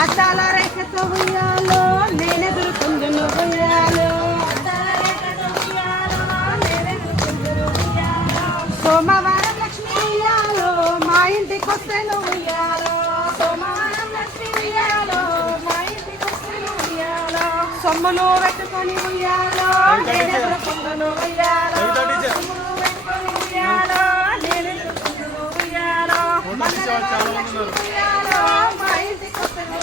అద్దాల రేఖతో ఉయ్యాలో నేనెదురుకుందును ఉయ్యాలో సోమవారం లక్ష్మి ఉయ్యాలో మా ఇంటికొస్తేను ఉయ్యాలో సోమవారం లక్ష్మి ఉయ్యాలో మా ఇంటికొస్తేను ఉయ్యాలో సొమ్మును పెట్టుకొని ఉయ్యాలో నేనెదురుకుందును ఉయ్యాలో సొమ్మును పెట్టుకొని ఉయ్యాలో నేనెదురుకుందును ఉయ్యాలో ఉయ్యాలో మా ఇంటికొస్తేను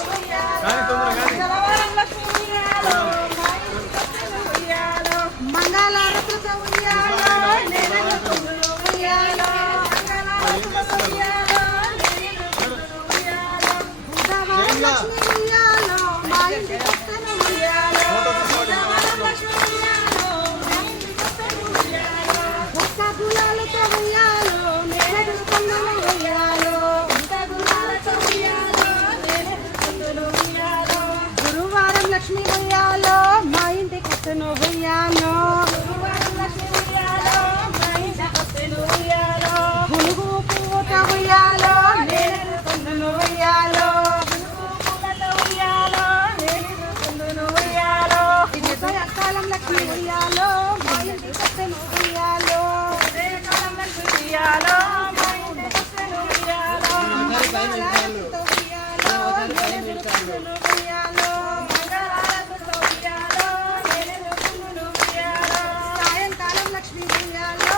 మంగళవారం లక్ష్మి ఉయ్యాలో మా ఇంటికొస్తేను ఉయ్యాలో మంగళారతులతో ఉయ్యాలో నేనెదురుకుందును ఉయ్యాలో మంగళారతులతో ఉయ్యాలో నేనెదురుకుందును ఉయ్యాలో బుధవారం లక్ష్మి ఉయ్యాలో మా ఇంటికొస్తేను ఉయ్యాలో బుధవారం లక్ష్మి ఉయ్యాలో మా ఇంటికొస్తేను ఉయ్యాలో ఒక్క గులాలతో ఉయ్యాలో నేనెదురుకుందును ఉయ్యాలో ఒక్క గులాలతో ఉయ్యాలో నేనెదురుకుందును ఉయ్యాలో గురువారం లక్ష్మి ఉయ్యాలో మా ఇంటికొస్తేను ఉయ్యాలో గురువారం లక్ష్మి ఉయ్యాలో మా ఇంటికొస్తేను ఉయ్యాలో గునుగు పువ్వుతో ఉయ్యాలో నేనెదురుకుందును ఉయ్యాలో గునుగు పువ్వులతో ఉయ్యాలో నేనెదురుకుందును ఉయ్యాలో ఉదయకాలం లక్ష్మి ఉయ్యాలో మా ఇంటికొస్తేను ఉయ్యాలో ఉదయకాలం లక్ష్మి ఉయ్యాలో మా ఇంటికొస్తేను ఉయ్యాలో మంగళారతితో ఉయ్యాలో నేనెదురుకుందును ఉయ్యాలో మంగళారతితో ఉయ్యాలో నేనెదురుకుందును ఉయ్యాలో సాయంకాలం లక్ష్మి ఉయ్యాలో